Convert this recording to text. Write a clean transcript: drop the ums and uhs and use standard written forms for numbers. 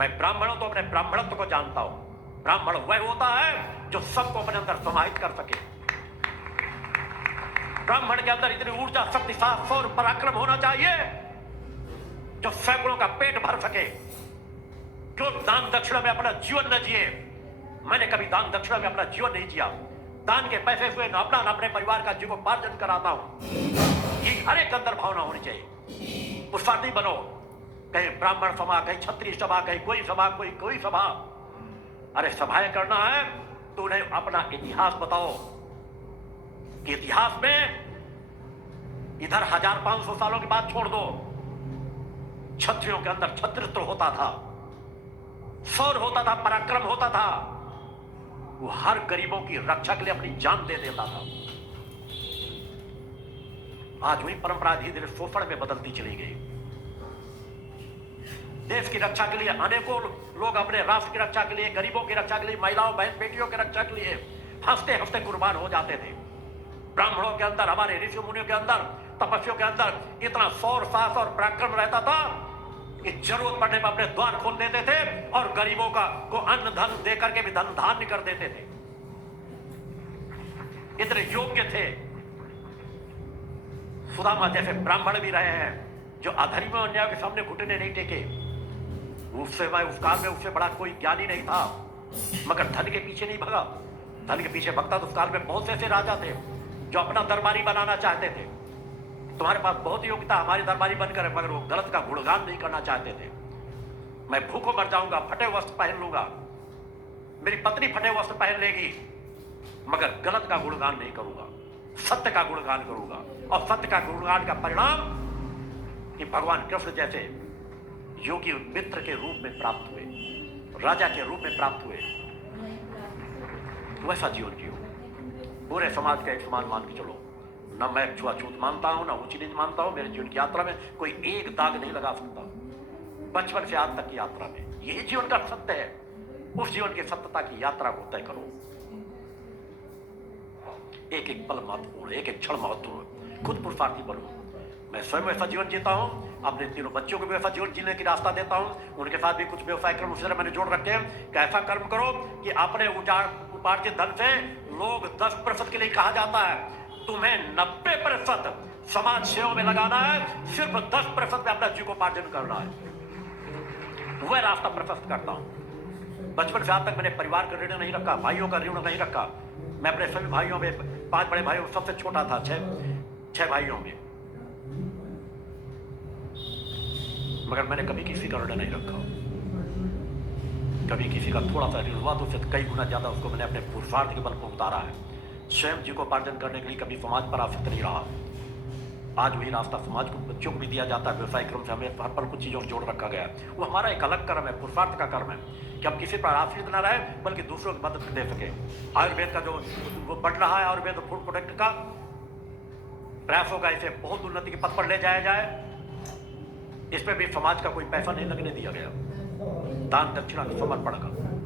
मैं ब्राह्मण हूं तो अपने ब्राह्मणत्व को जानता हूं। ब्राह्मण वह होता है जो सबको अपने अंदर समाहित कर सके। ब्राह्मण के अंदर इतनी ऊर्जा, शक्ति, साहस और पराक्रम होना चाहिए जो सैकड़ों का पेट भर सके, जो दान दक्षिणा में अपना जीवन न जिए। मैंने कभी दान दक्षिणा में अपना जीवन नहीं जिया। दान के पैसे हुए न अपने परिवार का जीवोपार्जन कराता हूं। ये हर एक अंदर भावना होनी चाहिए। पुरुषार्थी बनो, कहीं ब्राह्मण सभा, कहीं क्षत्रिय सभा, कहीं कोई सभा, कोई सभा। अरे सभाएं करना है तो उन्हें अपना इतिहास बताओ कि इतिहास में इधर 1500 सालों की बात छोड़ दो, क्षत्रियों के अंदर क्षत्रित्व होता था, शौर्य होता था, पराक्रम होता था। वो हर गरीबों की रक्षा के लिए अपनी जान दे देता था। आज वही परंपरा धीरे धीरे शोषण में बदलती चली गई। देश की रक्षा के लिए अनेकों लोग अपने राष्ट्र की रक्षा के लिए, गरीबों की रक्षा के लिए, महिलाओं बहन बेटियों की रक्षा के लिए हंसते हंसते कुर्बान हो जाते थे। ब्राह्मणों के अंदर, हमारे ऋषि मुनियों के अंदर, तपस्वियों के अंदर इतना शौर्य, साहस और पराक्रम रहता था कि जरूरत पड़ने पर अपने द्वार खोल देते थे और गरीबों को अन्न धन देकर के भी धन धान्य कर देते थे। इतने योग्य थे। सुदामा जैसे ब्राह्मण भी रहे हैं जो अधर्मियों और अन्याय के सामने घुटने नहीं टेके। उससे उस काल में उससे बड़ा कोई ज्ञानी नहीं था, मगर धन के पीछे नहीं भगा। धन के पीछे भगता तो उस काल में बहुत से ऐसे राजा थे जो अपना दरबारी बनाना चाहते थे। तुम्हारे पास बहुत योग्यता, हमारी दरबारी बनकर, मगर वो गलत का गुणगान नहीं करना चाहते थे। मैं भूखों मर जाऊंगा, फटे वस्त्र पहन लूंगा, मेरी पत्नी फटे वस्त्र पहन लेगी, मगर गलत का गुणगान नहीं करूंगा, सत्य का गुणगान करूंगा। और सत्य का गुणगान का परिणाम कि भगवान कृष्ण जैसे योगी मित्र के रूप में प्राप्त हुए, राजा के रूप में प्राप्त हुए। वैसा जीवन जियो। पूरे समाज का एक समान मान के चलो। न मैं छुआछूत मानता हूं, न ऊंची नीच मानता हूं। मेरे जीवन की यात्रा में कोई एक दाग नहीं लगा सकता। बचपन से आज तक की यात्रा में यही जीवन का सत्य है। उस जीवन की सत्यता की यात्रा को तय करो। एक एक पल महत्वपूर्ण, एक एक क्षण महत्वपूर्ण। खुद पुरुषार्थी बनो। मैं स्वयं वैसा जीवन जीता हूं, अपने तीनों बच्चों को भी वैसा जीवन जीने की रास्ता देता हूं। उनके साथ भी कुछ व्यवसाय क्रम उसी तरह मैंने जोड़ रखे हैं कि ऐसा कर्म करो कि अपने उपार्जित धन से लोग 10% के लिए कहा जाता है तुम्हें 90% समाज सेवा में लगाना है, सिर्फ 10% में अपना जीवोपार्जन करना है। वह रास्ता प्रशस्त करता हूं। बचपन से आज तक मैंने परिवार का ऋण नहीं रखा, भाइयों का ऋण नहीं रखा। मैं अपने सभी भाइयों में, 5 बड़े भाइयों में सबसे छोटा था, 6 भाइयों में, मगर मैंने कभी किसी का ऋण नहीं रखा। कभी किसी का थोड़ा सा ऋण हुआ तो उससे कई गुना ज्यादा उसको मैंने अपने पुरुषार्थ के बल पर उतारा है। स्वयं जीवोपार्जन करने के लिए कभी समाज पर आश्रित नहीं रहा। आज वही रास्ता समाज को, बच्चों को भी दिया जाता है। व्यवसाय क्रम से हमें हर पर कुछ चीजों को जोड़ रखा गया है। वो हमारा एक अलग कर्म है, पुरुषार्थ का कर्म है कि हम किसी पर आश्रित न रहे बल्कि दूसरों की मदद दे सके। आयुर्वेद का जो वो बढ़ रहा है, आयुर्वेद फूड प्रोडक्ट का प्रयासों का, इसे बहुत उन्नति के पथ पर ले जाया जाए। इस पे भी समाज का कोई पैसा नहीं लगने दिया गया। दान दक्षिणा समर्पण का